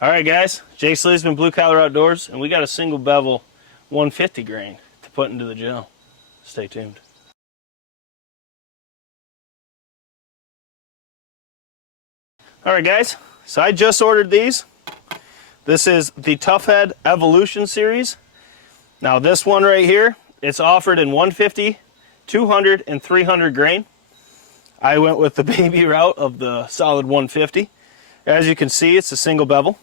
All right, guys, Jake SLEASMAN, Blue Collar Outdoors, and we got a single bevel 150 grain to put into the gel. Stay tuned. All right, guys, so I just ordered these. This is the Tuffhead Evolution Series. Now this one right here, it's offered in 150, 200, and 300 grain. I went with the baby route of the solid 150. As you can see, it's a single bevel.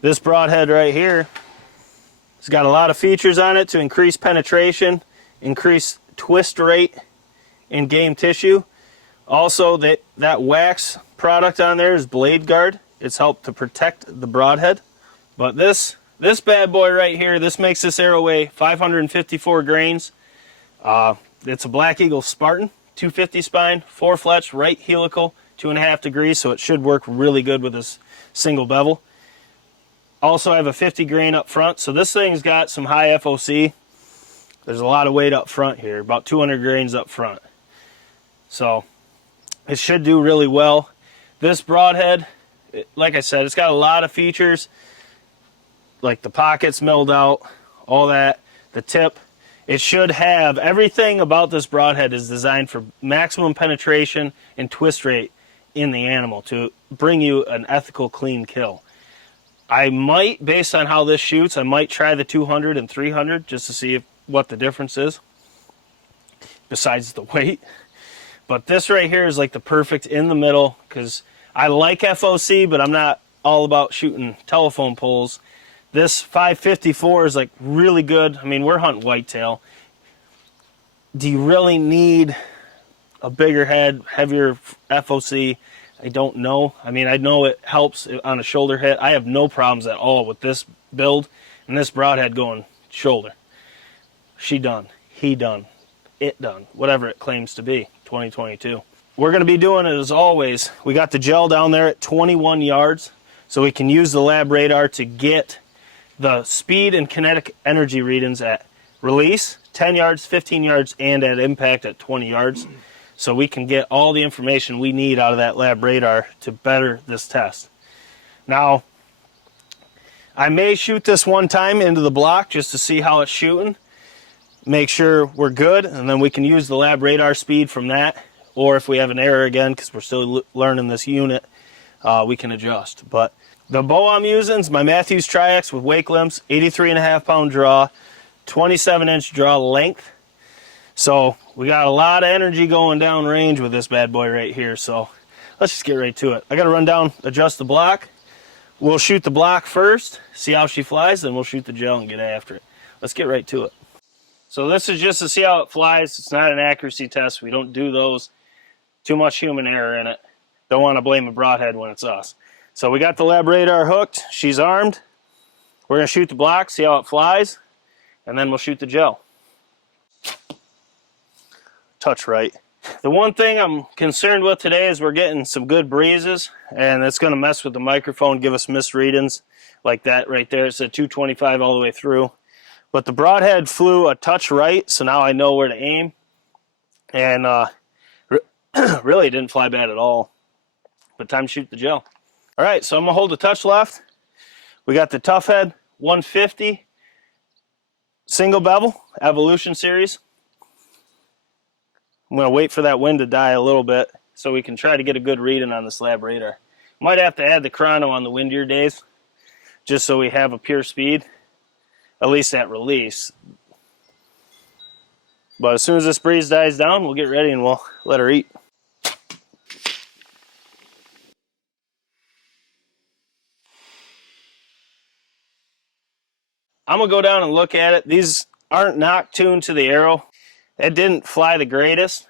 This broadhead right here has got a lot of features on it to increase penetration, increase twist rate in game tissue. Also, that wax product on there is blade guard. It's helped to protect the broadhead. But this bad boy right here, this makes this arrow weigh 554 grains. It's a Black Eagle Spartan, 250 spine, 4 fletch, right helical, 2.5 degrees, so it should work really good with this single bevel. Also, I have a 50 grain up front, so this thing's got some high FOC. There's a lot of weight up front here, about 200 grains up front. So it should do really well. This broadhead, like I said, it's got a lot of features, like the pockets milled out, all that, the tip. It should have everything about this broadhead is designed for maximum penetration and twist rate in the animal to bring you an ethical, clean kill. I might, based on how this shoots, I might try the 200 and 300 just to see what the difference is, besides the weight. But this right here is like the perfect in the middle, because I like FOC, but I'm not all about shooting telephone poles. This 554 is like really good. I mean, we're hunting whitetail. Do you really need a bigger head, heavier FOC? I don't know. I mean, I know it helps on a shoulder hit. I have no problems at all with this build and this broadhead going shoulder. She done, he done, it done, whatever it claims to be, 2022. We're going to be doing it as always. We got the gel down there at 21 yards, so we can use the lab radar to get the speed and kinetic energy readings at release, 10 yards, 15 yards, and at impact at 20 yards. So we can get all the information we need out of that lab radar to better this test. Now, I may shoot this one time into the block just to see how it's shooting, make sure we're good, and then we can use the lab radar speed from that. Or if we have an error again, because we're still learning this unit, we can adjust. But the bow I'm using is my Matthews Tri-X with wake limbs, 83.5 pound draw, 27-inch draw length. So we got a lot of energy going down range with this bad boy right here. So let's just get right to it. I got to run down, adjust the block. We'll shoot the block first, see how she flies, then we'll shoot the gel and get after it. Let's get right to it. So this is just to see how it flies. It's not an accuracy test. We don't do those. Too much human error in it. Don't want to blame a broadhead when it's us. So we got the lab radar hooked. She's armed. We're going to shoot the block, see how it flies, and then we'll shoot the gel. Touch right. The one thing I'm concerned with today is we're getting some good breezes, and it's going to mess with the microphone, give us misreadings like that right there. It's a 225 all the way through. But the broadhead flew a touch right, so now I know where to aim. And really didn't fly bad at all. But time to shoot the gel. All right, so I'm going to hold the touch left. We got the Tuffhead 150 single bevel Evolution Series. I'm going to wait for that wind to die a little bit so we can try to get a good reading on this lab radar. Might have to add the chrono on the windier days just so we have a pure speed, at least at release. But as soon as this breeze dies down, we'll get ready and we'll let her eat. I'm going to go down and look at it. These aren't knock tuned to the arrow. It didn't fly the greatest,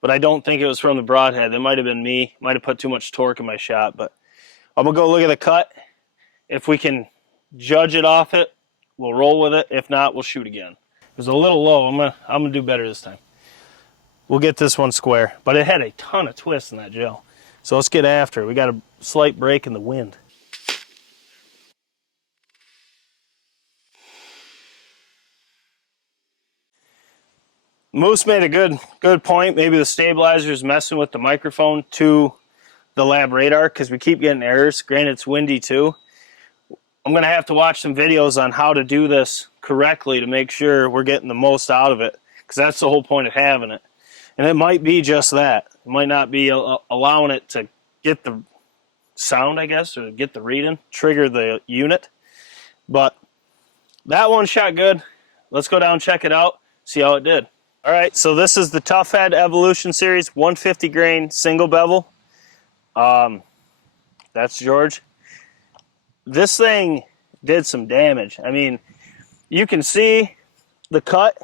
but I don't think it was from the broadhead. It might have been me. Might have put too much torque in my shot, but I'm going to go look at the cut. If we can judge it off it, we'll roll with it. If not, we'll shoot again. It was a little low. I'm gonna do better this time. We'll get this one square, but it had a ton of twists in that gel. So let's get after it. We got a slight break in the wind. Moose made a good point. Maybe the stabilizer is messing with the microphone too the lab radar because we keep getting errors. Granted, it's windy too. I'm going to have to watch some videos on how to do this correctly to make sure we're getting the most out of it, because that's the whole point of having it. And it might be just that. It might not be allowing it to get the sound, I guess, or get the reading, trigger the unit. But that one shot good. Let's go down and check it out, see how it did. All right, so this is the Tuffhead Evolution Series 150 grain single bevel. That's George. This thing did some damage. I mean, you can see the cut.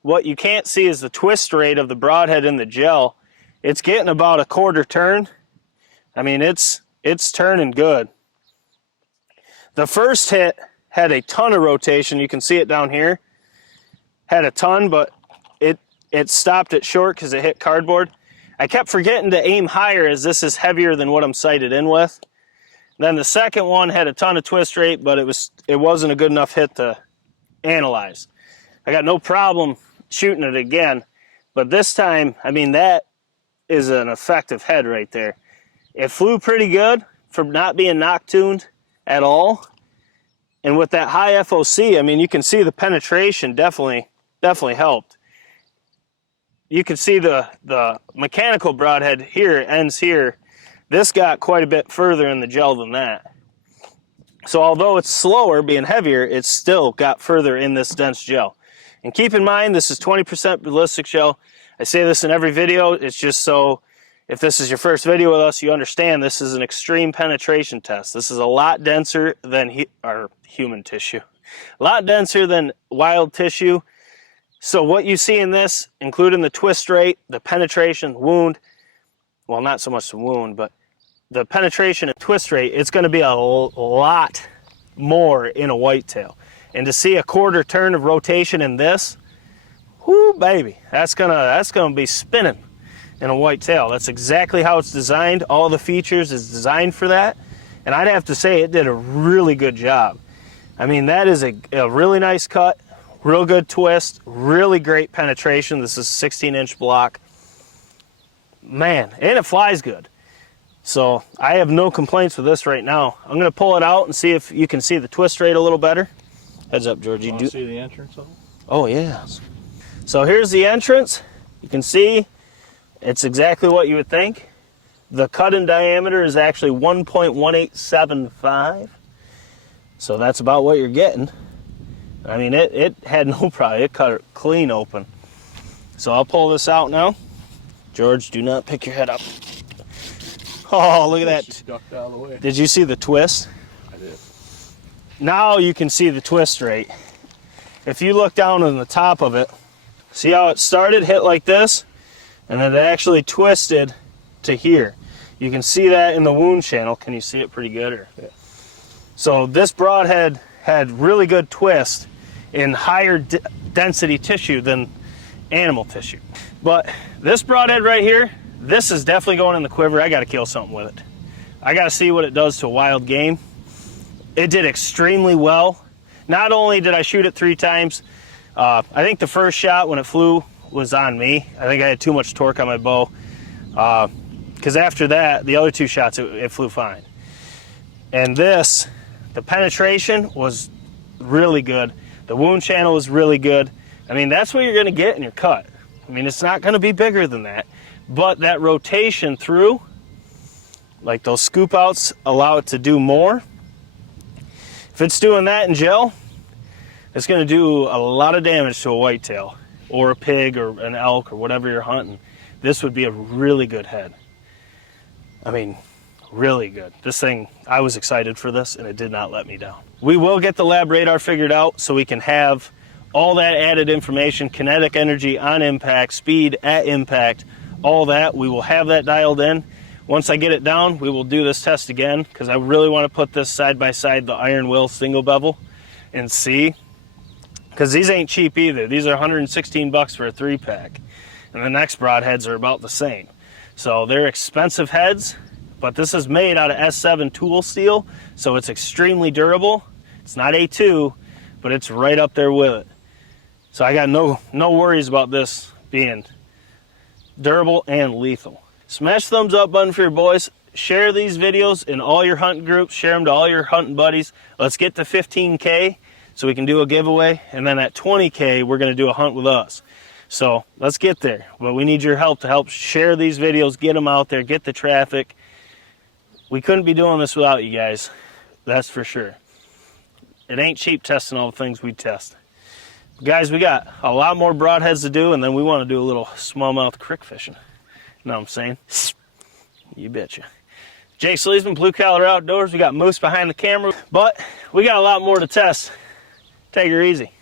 What you can't see is the twist rate of the broadhead in the gel. It's getting about a quarter turn. I mean, it's turning good. The first hit had a ton of rotation. You can see it down here. Had a ton, but it stopped it short because it hit cardboard. I kept forgetting to aim higher as this is heavier than what I'm sighted in with. Then the second one had a ton of twist rate, but it wasn't a good enough hit to analyze. I got no problem shooting it again, but this time, I mean, that is an effective head right there. It flew pretty good for not being knock-tuned at all. And with that high FOC, I mean, you can see the penetration definitely helped. You can see the mechanical broadhead here ends here. This got quite a bit further in the gel than that. So although it's slower, being heavier, it's still got further in this dense gel. And keep in mind, this is 20% ballistic gel. I say this in every video. It's just so if this is your first video with us, you understand this is an extreme penetration test. This is a lot denser than our human tissue. A lot denser than wild tissue. So what you see in this, including the twist rate, the penetration, wound, well, not so much the wound, but the penetration and twist rate, it's going to be a lot more in a whitetail. And to see a quarter turn of rotation in this, whoo, baby, that's gonna be spinning in a whitetail. That's exactly how it's designed. All the features is designed for that. And I'd have to say it did a really good job. I mean, that is a really nice cut, real good twist, really great penetration. This is a 16-inch block. Man, and it flies good. So I have no complaints with this right now. I'm going to pull it out and see if you can see the twist rate a little better. Heads up, George. You do see the entrance of it? Oh, yeah. So here's the entrance. You can see it's exactly what you would think. The cut in diameter is actually 1.1875. So that's about what you're getting. I mean, it had no problem. It cut it clean open. So I'll pull this out now. George, do not pick your head up. Oh, look at that. She ducked out of the way. Did you see the twist? I did. Now you can see the twist rate. If you look down on the top of it, see how it started, hit like this, and then it actually twisted to here. You can see that in the wound channel. Can you see it pretty good? Or? Yeah. So this broadhead had really good twist in higher density tissue than animal tissue. But this broadhead right here, this is definitely going in the quiver. I got to kill something with it. I got to see what it does to wild game. It did extremely well. Not only did I shoot it 3 times, I think the first shot when it flew was on me. I think I had too much torque on my bow. Because after that, the other 2 shots, it flew fine. And this, the penetration was really good. The wound channel was really good. I mean, that's what you're going to get in your cut. I mean, it's not going to be bigger than that. But that rotation through, like those scoop outs, allow it to do more. If it's doing that in gel, it's going to do a lot of damage to a whitetail or a pig or an elk or whatever you're hunting. This would be a really good head. I mean, really good. This thing, I was excited for this and it did not let me down. We will get the lab radar figured out so we can have all that added information, kinetic energy on impact, speed at impact, all that. We will have that dialed in. Once I get it down, we will do this test again because I really want to put this side by side the Iron Will single bevel and see. Because these ain't cheap either. These are 116 bucks for a 3-pack. And the next broadheads are about the same. So they're expensive heads, but this is made out of S7 tool steel, so it's extremely durable. It's not A2, but it's right up there with it. So I got no worries about this being durable and lethal. Smash the thumbs up button for your boys. share these videos in all your hunting groups, share them to all your hunting buddies. Let's get to 15K so we can do a giveaway, and then at 20K we're going to do a hunt with us. So let's get there, but we need your help to help share these videos, get them out there, get the traffic. We couldn't be doing this without you guys, that's for sure. It ain't cheap testing all the things we test. Guys, we got a lot more broadheads to do, and then we want to do a little smallmouth crick fishing. You know what I'm saying? You betcha. Jake Sleasman, Blue Collar Outdoors. We got Moose behind the camera, but we got a lot more to test. Take her easy.